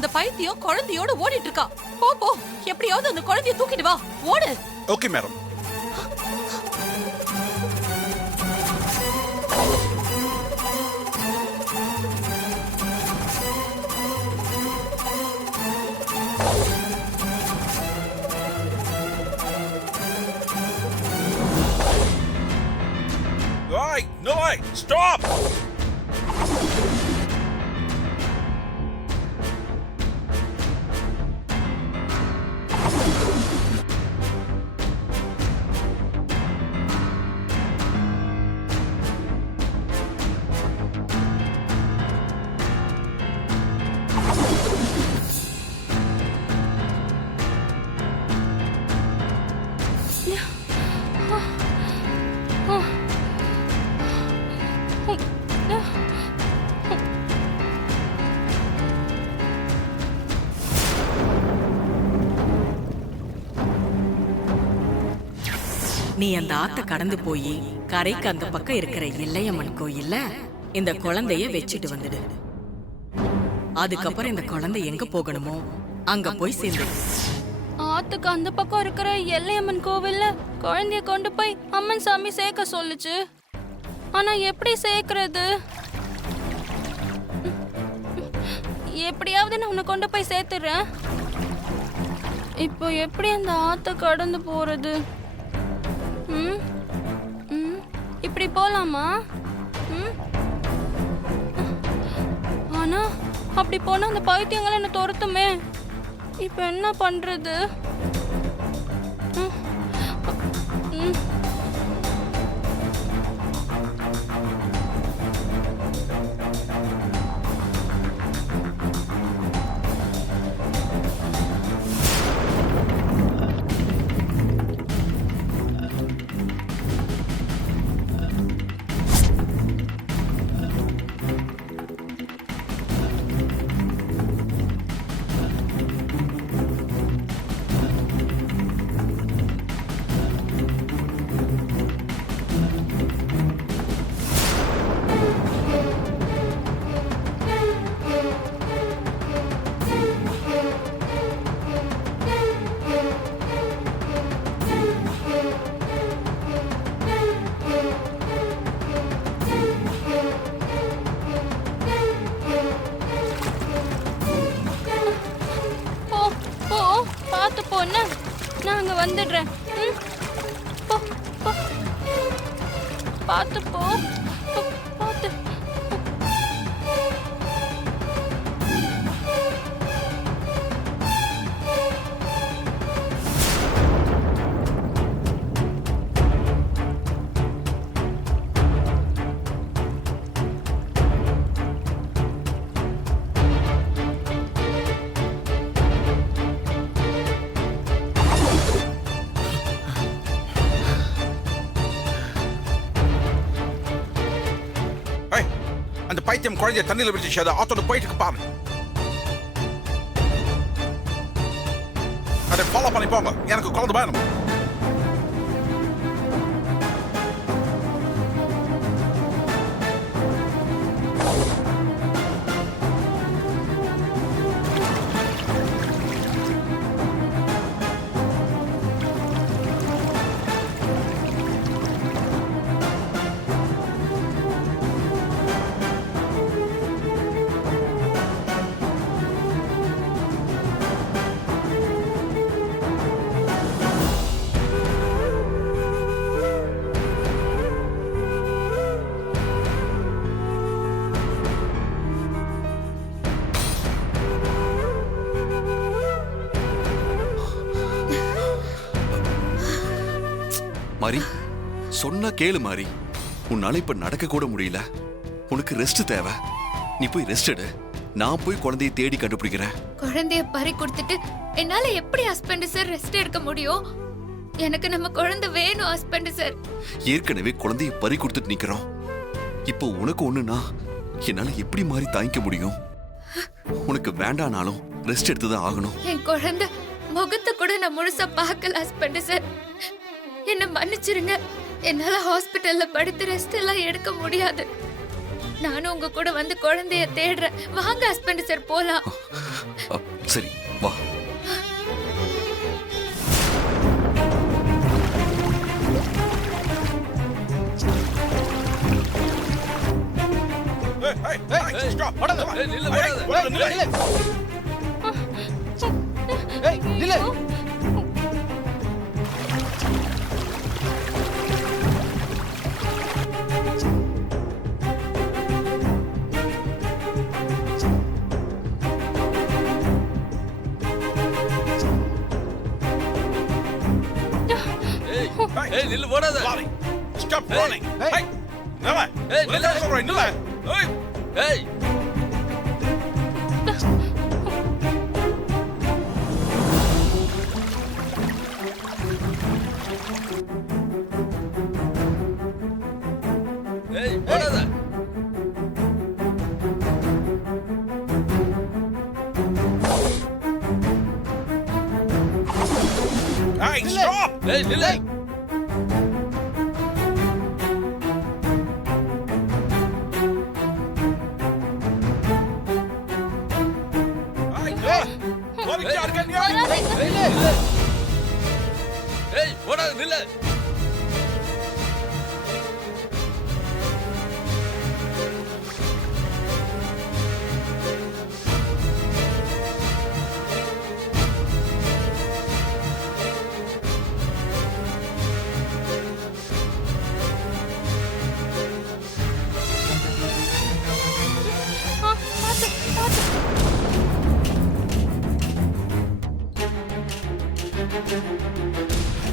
அந்த பைத்தியம் குழந்தையோட ஓடிட்டு இருக்கா. போ போ, எப்படியாவது அந்த குழந்தைய தூக்கிட்டு வா, ஓடு. Okay madam. No, stop! நீ அந்த ஆத்த கடந்து போய் கரைக்கு அந்த பக்கம் இருக்கிற எல்லையம்மன் கோயில்ல இந்த குழந்தைய வச்சுட்டு வந்துடு. அதுக்கப்புறம் இந்த குழந்தை எங்க போகணுமோ அங்க போய் சேர்ந்து. ஆத்துக்கு அந்த பக்கம் இருக்கிற எல்லையம்மன் கோவில்ல குழந்தைய கொண்டு போய் அம்மன் சாமி சேர்க்க சொல்லுச்சு. ஆனா எப்படி சேர்க்கறது? எப்படியாவது நான் உன்னை கொண்டு போய் சேர்த்துறேன். இப்போ எப்படி அந்த ஆத்த கடந்து போறது? இப்படி போலாமா? ஆனா அப்படி போனா அந்த பைத்தியங்களை என்ன துரத்துமே. இப்ப என்ன பண்றது? பார்த்து போன நான் அங்க வந்துடுறேன். பார்த்து போ, பார்த்து. அந்த பைத்தியம் குழந்தைய தண்ணியில் விட்டுச்சு. அதை ஆத்தோட போயிட்டு பாருங்க. அதை ஃபாலோ பண்ணி போங்க. எனக்கு குழந்தை வேணும். மாரி, சொன்னா கேளு மாரி. உன்னால இப்ப நடக்க கூட முடியல. உனக்கு ரெஸ்ட் தேவை. நீ போய் ரெஸ்ட் எடு. நான் போய் குழந்தையை தேடி கண்டுபிடிக்கிறேன். குழந்தைய பறி கொடுத்துட்டு என்னால எப்படி ஹஸ்பண்ட் சார் ரெஸ்ட் எடுக்க முடியும்? எனக்கு நம்ம குழந்தை வேணும் ஹஸ்பண்ட் சார். ஏற்கனவே குழந்தையை பறி கொடுத்துட்டு நிக்கிறோம். இப்போ உனக்கு ஒண்ணுனா என்னால எப்படி மாறி தாங்கிக்க முடியும்? உனக்கு வேண்டானாலும் ரெஸ்ட் எடுத்துதான் ஆகணும். என் குழந்தை முகத்தை கூட நான் முழுசா பார்க்கல ஹஸ்பண்ட் சார். என்ன மன்னிச்சிருங்க. என்னால ஹாஸ்பிட்டல்ல படுத்து ரெஸ்ட் எல்லாம் எடுக்க முடியாது. நானும் உங்க கூட வந்து குழந்தைய தேடுறேன். வாங்க ஹஸ்பண்ட் சார் போலாம். சரி வா. Stop. நில்லு போடாத. Lolly, stop running. Hey, நில்ல. நில்லு. சொல்றேன், நில்ல. Hey. ஏய் ஏய் போடாத. Hey, stop. ஏய் நில்லு. Hey, நில்ல. Lolly, யாருக்கு நீ? ஏய் நில்லு. ஏய் போடாத நில்லு.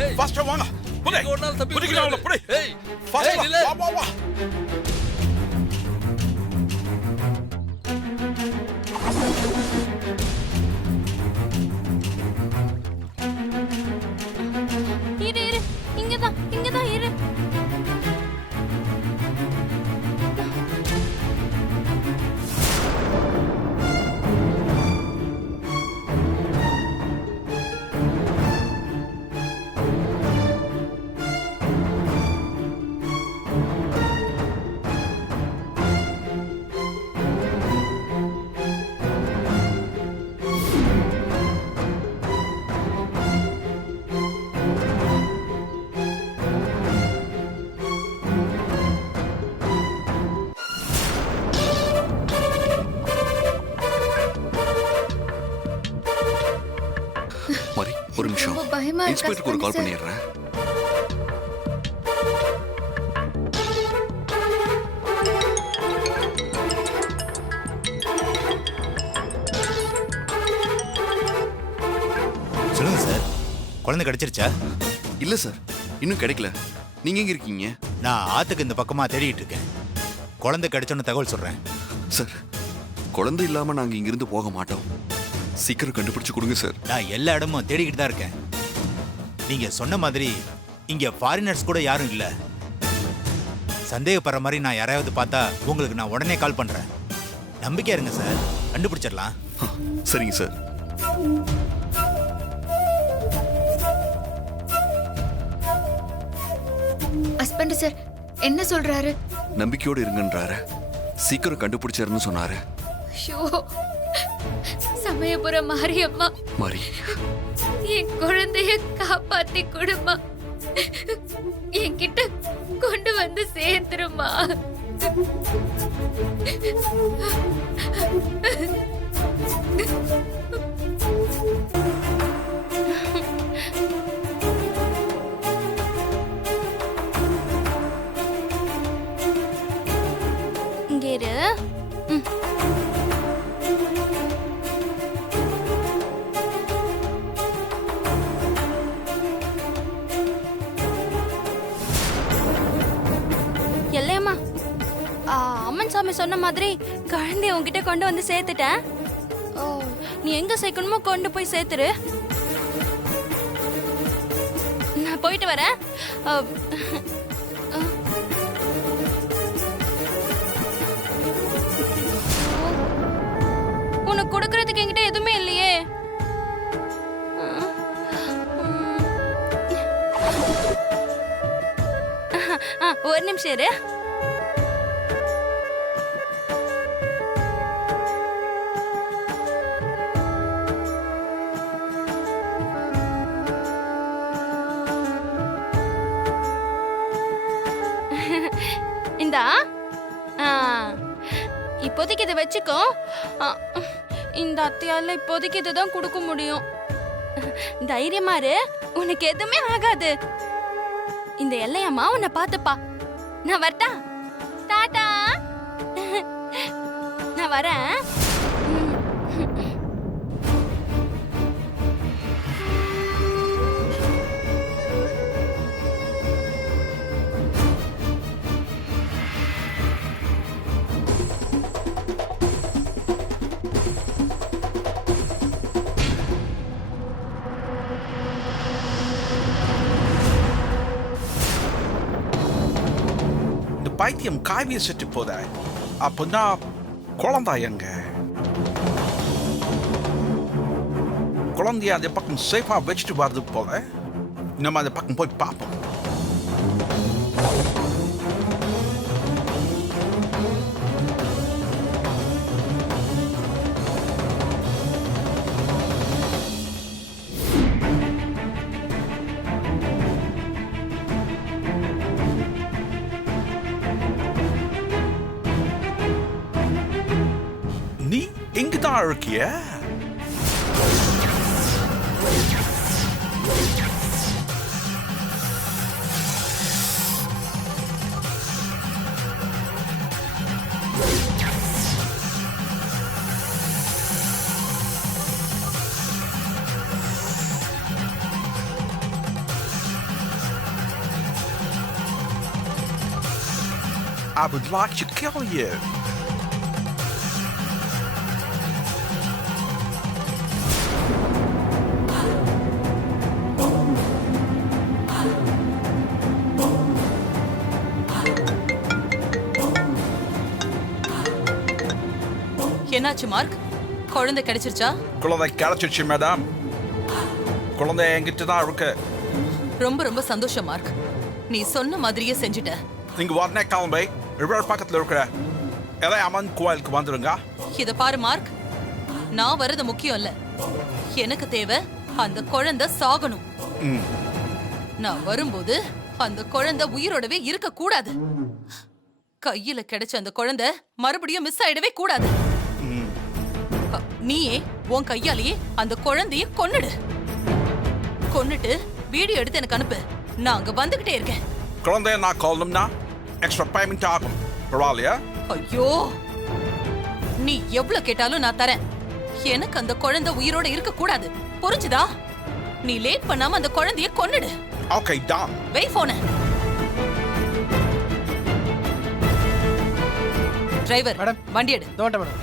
ஏய் Faster வாங்க. புடி. எங்க ஓடுனாலும் தப்பி புடிக்கலாம் அவளை, புடி. ஏய் Faster ஏய், நில்லு. வா, வா, வா. இரு இரு இங்கதான் இரு. மாரி ஒரு நிமிஷம். ரொம்ப பயமா இருக்கு, இன்ஸ்பெக்டருக்கு ஒரு கால் ஹஸ்பண்ட் சார். பண்ணிடுறேன். சொல்லுங்க சார், குழந்தை கிடைச்சிருச்சா? இல்ல சார், இன்னும் கிடைக்கல. நீங்க எங்க இருக்கீங்க? நான் ஆத்துக்கு இந்த பக்கமா தேடிட்டு இருக்கேன். குழந்தை கிடைச்சோன்னு தகவல் சொல்றேன். சார், குழந்தை இல்லாம நாங்க இங்கிருந்து போக மாட்டோம். சீக்கிரம் கண்டுபிடிச்சு கொடுங்க சார். நான் எல்லா இடமும் தேடிக்கிட்டு தான் இருக்கேன். நீங்க சொன்ன மாதிரி இங்க ஃபாரினர்ஸ் கூட யாரும் இல்ல. சந்தேகப்படுற மாதிரி நான் யாரையாவது பார்த்தா உங்களுக்கு நான் உடனே கால் பண்றேன். நம்பிக்கையா இருங்க சார், கண்டுபிடிச்சிடலாம். சரிங்க சார். ஹஸ்பண்ட் சார் என்ன சொல்றாரு? நம்பிக்கையோடு இருங்கன்றாரு. சீக்கிரம் கண்டுபிடிச்சாருன்னு சொன்னாரு. ஐயோ, சமயபுரம் மாரியம்மா, மாரி, என் குழந்தைய காப்பாத்தி கொடுமா. என்கிட்ட கொண்டு வந்து சேர்த்துருமா. இங்க இரு. எல்லையம்மா, அம்மன் சாமி சொன்ன மாதிரி குழந்தைய உன்கிட்ட கொண்டு வந்து சேர்த்துட்டேன். ஓ, நீ எங்க சேர்க்கணுமோ கொண்டு போய் சேர்த்துரு. நான் போயிட்டு வரேன். உனக்கு கொடுக்கறதுக்கு என்கிட்ட எதுவுமே இல்லையே. ஒரு நிமிஷம் இரு. இந்தா ஆ, இப்போதைக்கு இதை வச்சுக்கோ. ஆ, இந்த அத்தையால இப்போதைக்கு இதுதான் கொடுக்க முடியும். தைரியமா இரு, உனக்கு எதுவுமே ஆகாது. இந்த எல்லையம்மா உன்னை பார்த்துப்பா. நான் வரட்டா? டாடா. நான் வரேன். இந்த பைத்தியம் காவிய செட்டு போத அப்படின்னா குழந்தை எங்க? குழந்தைய அந்த பக்கம் சேஃபா வச்சுட்டு வருது போல. நம்ம அந்த பக்கம் போய் பார்ப்போம். நீ இங்கதான் இருக்கிய? I would like to kill you. என்னாச்சு மார்க்? குழந்தை கிடைச்சிருச்சா? குழந்தை கிடைச்சிருச்சு மேடம். குழந்தை என்கிட்ட தான் இருக்கு. ரொம்ப ரொம்ப சந்தோஷம் மார்க். நீ சொன்ன மாதிரியே செஞ்சுட்ட. நீங்க உடனே கிளம்பி ரிவர் பக்கத்துல இருக்கிற இளையம்மன் கோயிலுக்கு வந்துருங்க. இத பாரு மார்க், நான் வர்றது முக்கியம் இல்ல. எனக்கு தேவை அந்த குழந்தை சாகணும். நான் வரும்போது அந்த குழந்தை உயிரோடவே இருக்க கூடாது. கையில கிடைச்ச அந்த குழந்தை மறுபடியும் மிஸ் ஆயிடவே கூடாது. நீயே உன் கையாலேயே அந்த குழந்தைய கொன்னுட்டு வீடியோ எடுத்து எனக்கு அனுப்பு. நான் அங்க வந்துகிட்டே இருக்கேன். குழந்தைய நான் கொல்லணும்னா எக்ஸ்ட்ரா பேமெண்ட் ஆகும். பரவாயில்லையா? ஐயோ, நீ எவ்வளவு கேட்டாலும் நான் தரேன். எனக்கு அந்த குழந்தை உயிரோட இருக்க கூடாது, புரிஞ்சுதா? நீ லேட் பண்ணாம அந்த குழந்தைய கொன்னுடு. Okay Don. வை போன. டிரைவர் மேடம், வண்டி எடு. தோட்ட madam.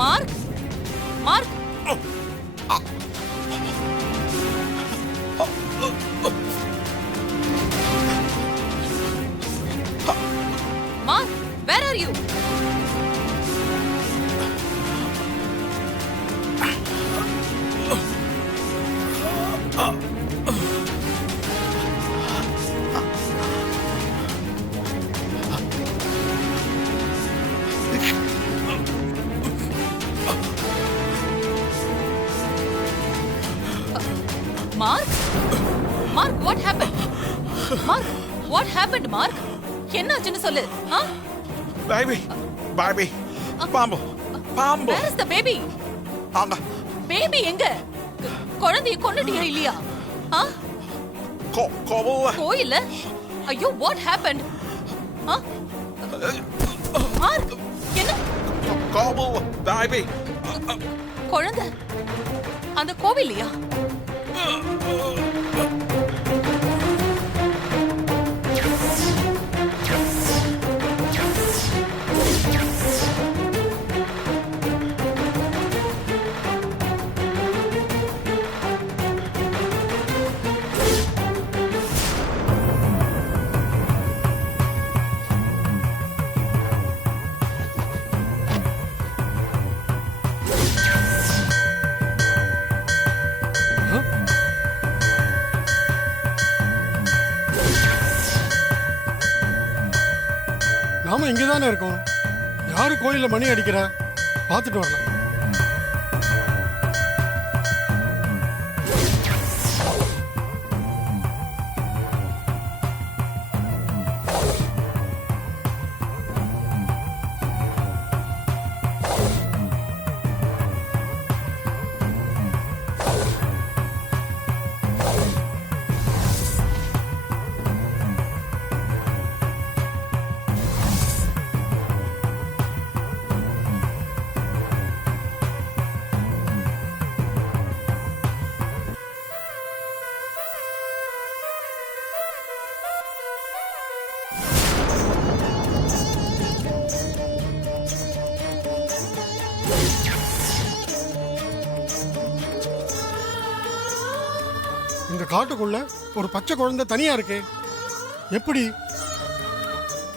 Mark, mark, mark, where are you? Mark mark what happen mark what happened mark என்னாச்சுன்னு சொல்லு Baby, baby, பாம்பு பாம்பு. Where is the baby அங்க பேபி எங்க குழந்தைய கொன்னுட்டியா இல்லையா கோவில்ல. கோயில்ல ஐயோ வாட் ஹேப்பன்ட் மார்க் என்ன கோவில்ல baby. குழந்தை அந்த கோவில்லையா நாம இங்கே தானே இருக்கோம். யாரு கோயில்ல மணி அடிக்கிறா பார்த்துட்டு வரலாம். இந்த காட்டுக்குள்ள ஒரு பச்சை குழந்தை தனியா இருக்கு. எப்படி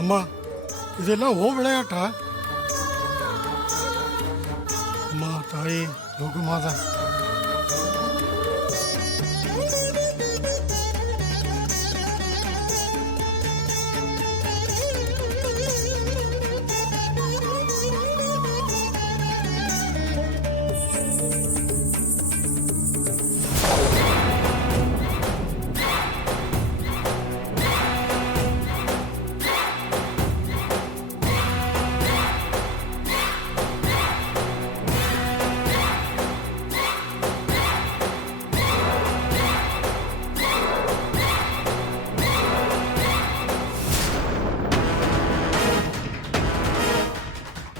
அம்மா இதெல்லாம் ஓ விளையாட்டா? அம்மா தாயே லோகமாதா.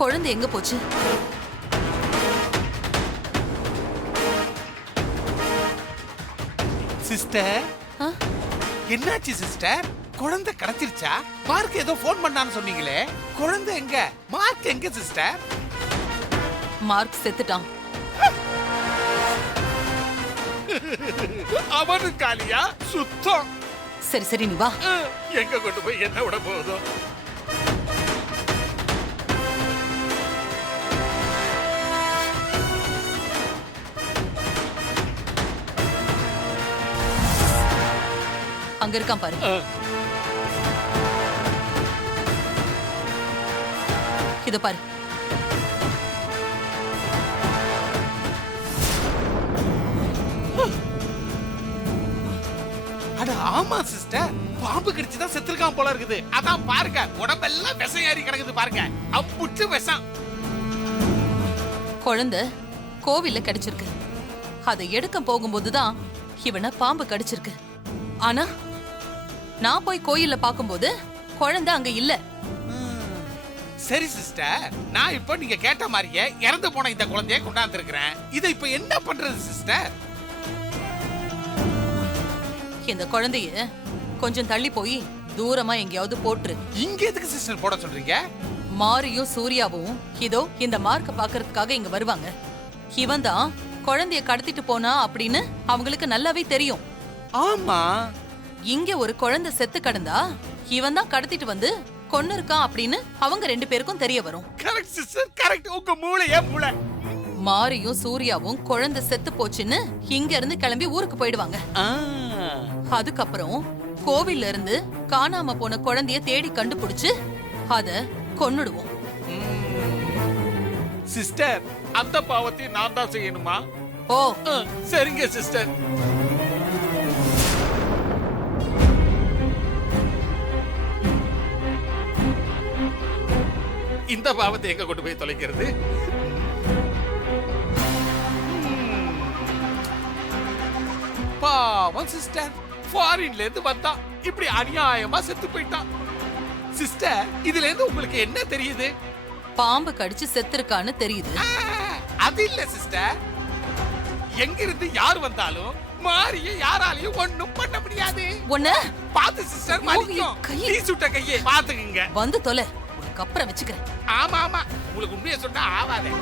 குழந்தை எங்க போச்சு சிஸ்டர் என்னாச்சு சிஸ்டர்? குழந்தை கிடைச்சிருச்சா? மார்க் ஏதோ ஃபோன் பண்ணான்னு சொன்னீங்களே, குழந்தை எங்க? மார்க் எங்க சிஸ்டர்? மார்க் செத்துட்டான். அவனு காலியா சுத்தம். சரி சரி நீ வா. எங்க கொண்டு போய் என்ன விட போகுதோ? அங்க இருக்கான் பாரு. இத பாரு. அட ஆமா சிஸ்டர், பாம்பு கடிச்சுதான் செத்துருக்கான் போல இருக்குது. அதான் பாருங்க, உடம்பெல்லாம் விஷம் ஏறி கிடக்குது பாருங்க. அப்புட்டு விஷம். குழந்தை கோவில்ல கிடைச்சிருக்கு. அதை எடுக்க போகும்போதுதான் இவனை பாம்பு கடிச்சிருக்கு. ஆனா நான் போய் கோயில்ல பாக்கும்போது குழந்தை அங்க இல்ல. சரி சிஸ்டர், நான் இப்போ நீங்க கேட்ட மாதிரியே இறந்து போன இந்த குழந்தையை கொண்டாந்து இருக்கிறேன். இதை இப்ப என்ன பண்றது சிஸ்டர்? இந்த குழந்தைய கொஞ்சம் தள்ளி போய் தூரமா எங்கேயாவது போட்டுரு. இங்க எதுக்கு சிஸ்டர் போட சொல்றீங்க? மாரியும் சூர்யாவும் இதோ இந்த மார்க்க பாக்குறதுக்காக இங்க வருவாங்க. இவன் தான் குழந்தைய கடத்திட்டு போனா அப்படின்னு அவங்களுக்கு நல்லாவே தெரியும். ஆமா, இங்க ஒரு குழந்தை செத்து கிடந்தா இவன் தான் கடத்திட்டு வந்து கொன்னு இருக்கான் அப்படின்னு அவங்க ரெண்டு பேருக்கும் தெரிய வரும். Correct sister, correct. உங்க மூளையே மூளை. மாரியும் சூர்யாவும் குழந்தை செத்து போச்சுன்னு இங்க இருந்து கிளம்பி ஊருக்கு போயிடுவாங்க. அதுக்கப்புறம் கோவில்ல இருந்து காணாம போன குழந்தைய தேடி கண்டுபிடிச்சு அத கொன்னுடுவோம். சிஸ்டர், அந்த பாவத்தை நான் தான் செய்யணுமா? ஓ சரிங்க சிஸ்டர். இந்த பாவத்தை எங்க கொண்டு போய் தொலைக்கிறது? பாவம் சிஸ்டர், ஃபாரின்ல இருந்து வந்தான், இப்படி அநியாயமா செத்து போயிட்டான். சிஸ்டர், இதுல இருந்து உங்களுக்கு என்ன தெரியுது? பாம்பு கடிச்சு செத்துருக்கான்னு தெரியுது. அது இல்ல சிஸ்டர், எங்கிருந்து யார் வந்தாலும் மாரிய யாராலையும் ஒண்ணும் பண்ண முடியாது. ஒண்ணு பாத்து சிஸ்டர், மலிக்கும் கையை- நீ சுட்ட கையை பாத்துக்குங்க. வந்து தொலை, உனக்கு அப்புறம் வச்சுக்கிறேன். ஆமா ஆமா, உங்களுக்கு உண்மையை சொன்னா ஆவாதே.